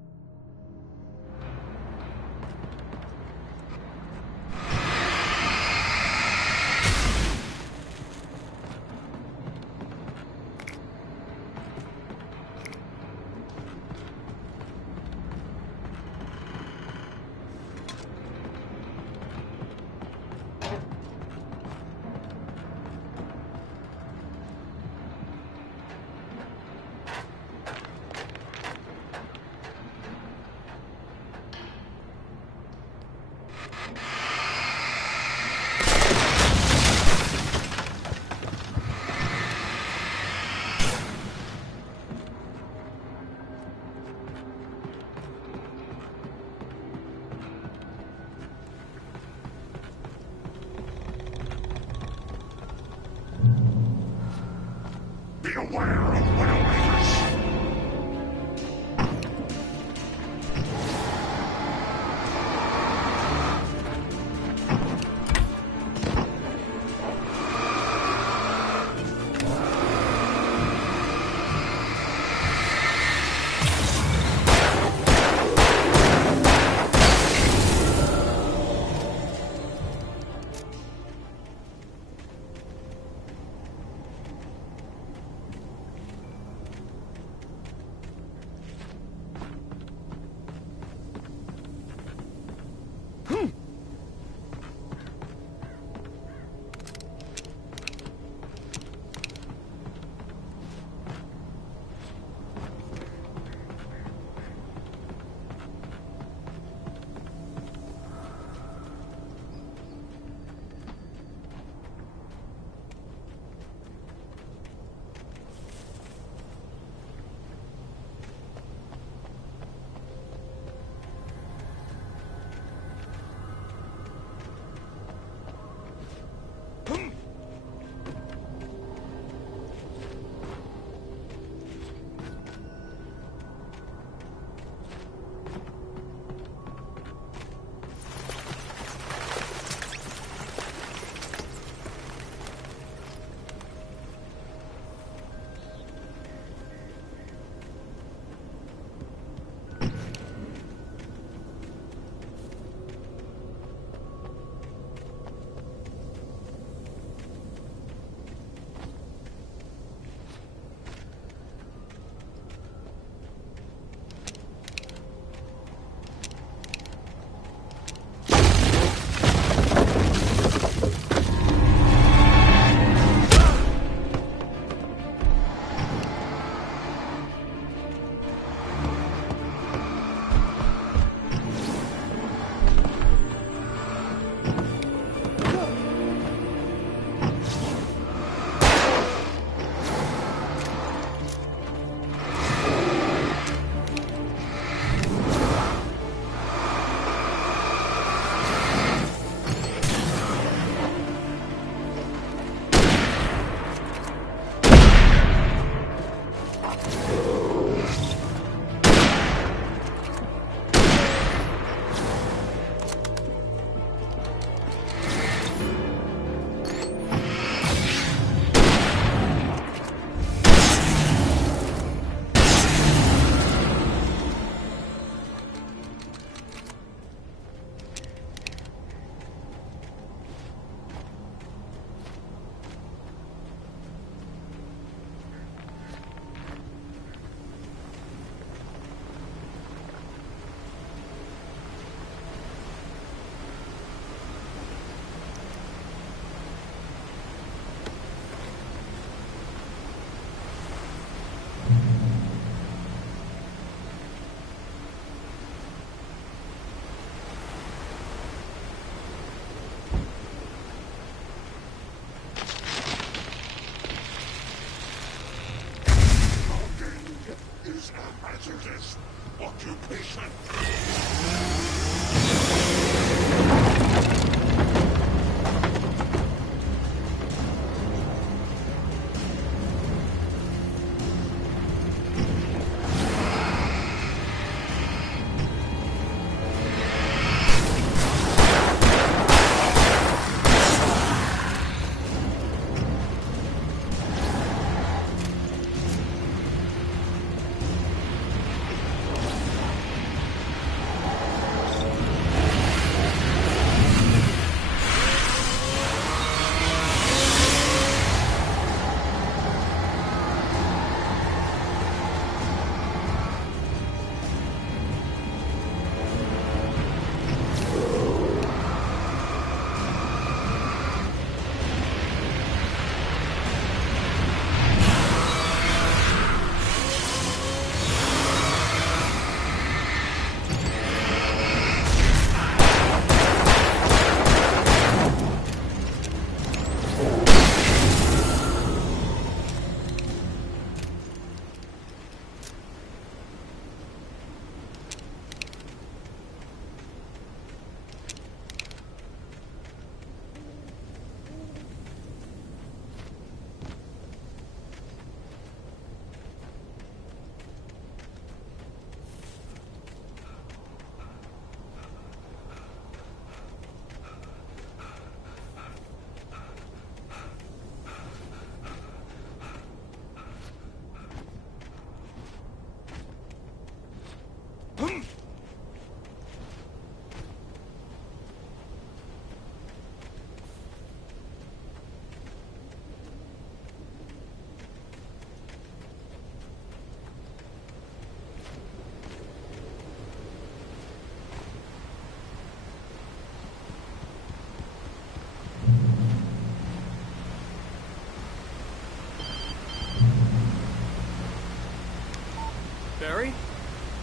Barry?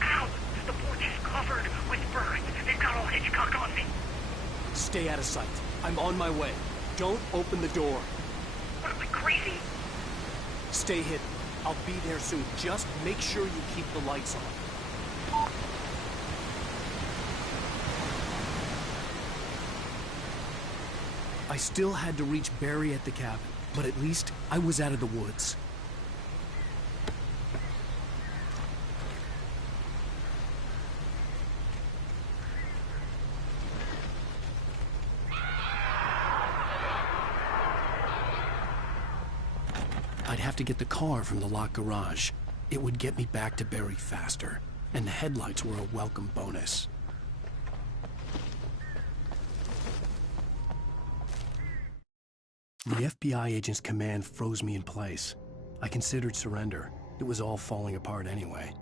Ow! The porch is covered with birds. They've got all Hitchcock on me. Stay out of sight. I'm on my way. Don't open the door. What, am I crazy? Stay hidden. I'll be there soon. Just make sure you keep the lights on. I still had to reach Barry at the cabin, but at least I was out of the woods. I'd have to get the car from the locked garage. It would get me back to Barry faster, and the headlights were a welcome bonus. The FBI agent's command froze me in place. I considered surrender. It was all falling apart anyway.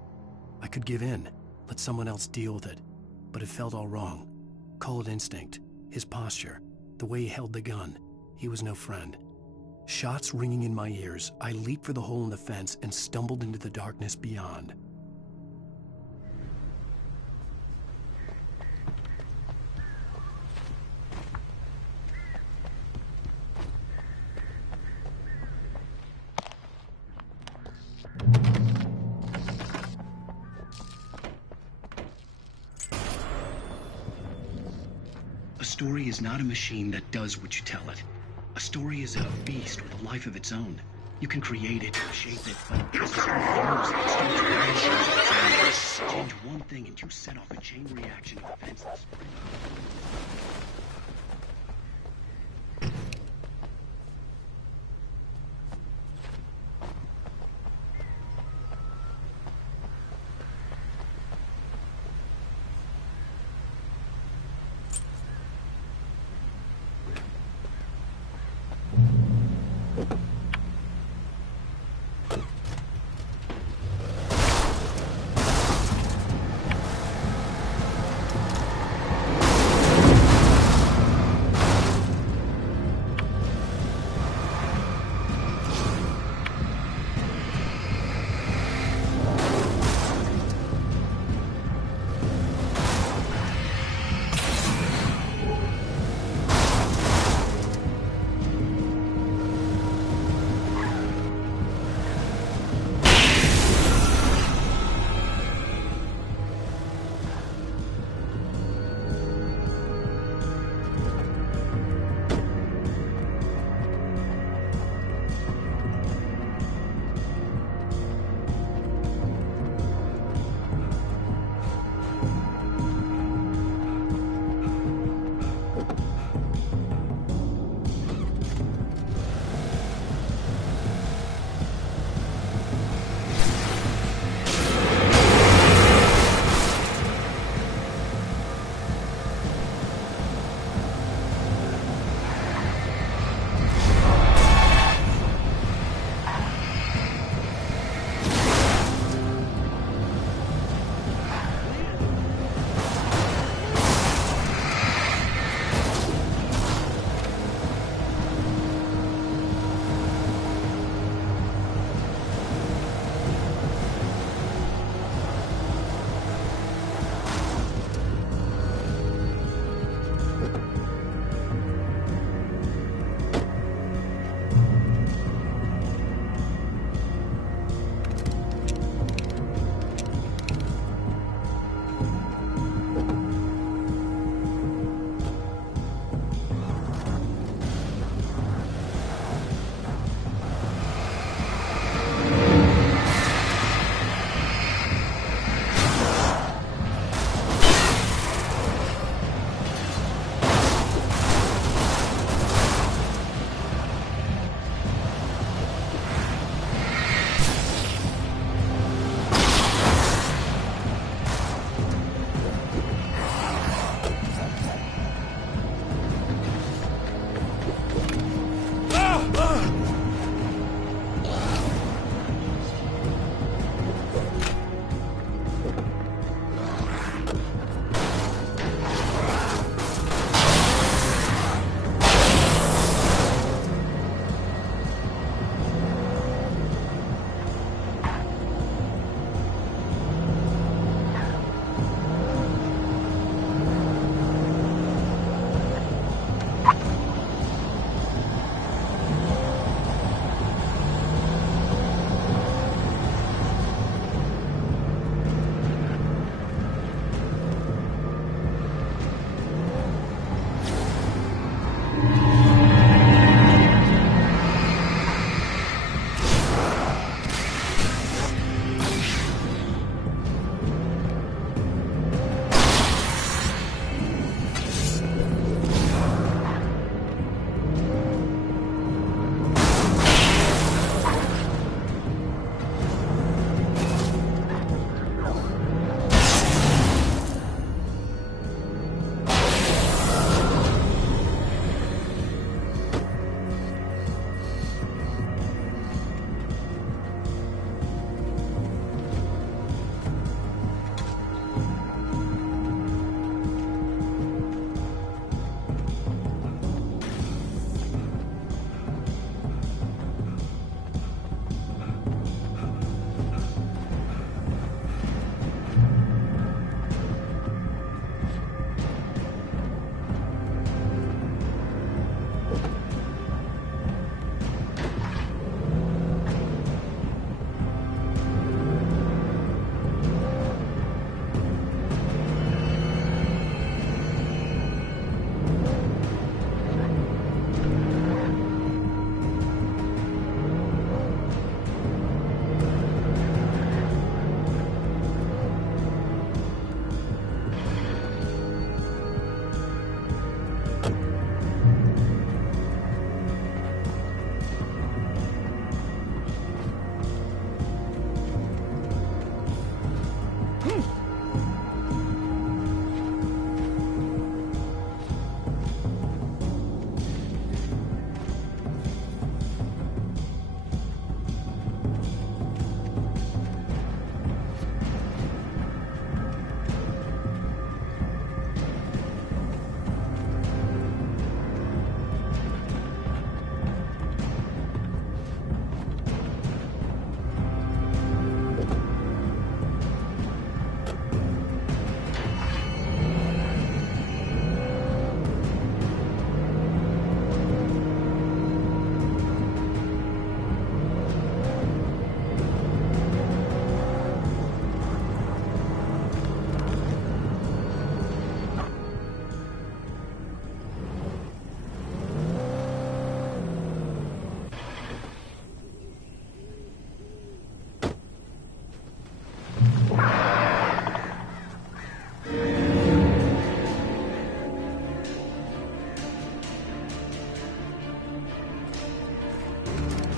I could give in, let someone else deal with it, but it felt all wrong. Call it instinct, his posture, the way he held the gun. He was no friend. Shots ringing in my ears, I leaped for the hole in the fence and stumbled into the darkness beyond. A story is not a machine that does what you tell it. A story is a beast with a life of its own. You can create it, shape it, but as the story goes, it starts to change one thing and you set off a chain reaction of events that spread.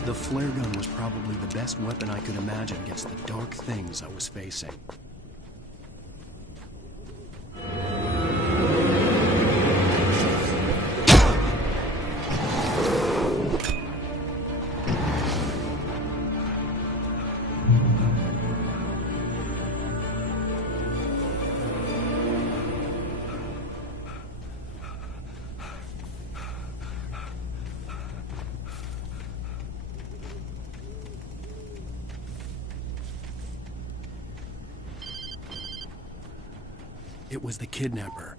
The flare gun was probably the best weapon I could imagine against the dark things I was facing. It was the kidnapper.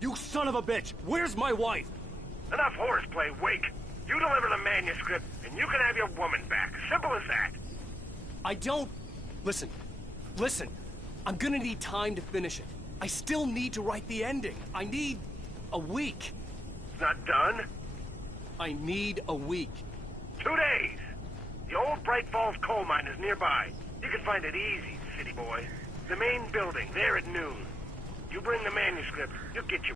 You son of a bitch! Where's my wife? Enough horseplay, Wake. You deliver the manuscript, and you can have your woman back. Simple as that. I don't... Listen. I'm gonna need time to finish it. I still need to write the ending. I need... a week. It's not done? I need a week. 2 days. The old Bright Falls coal mine is nearby. You can find it easy, city boy. The main building, there at noon. You bring the manuscript, you'll get your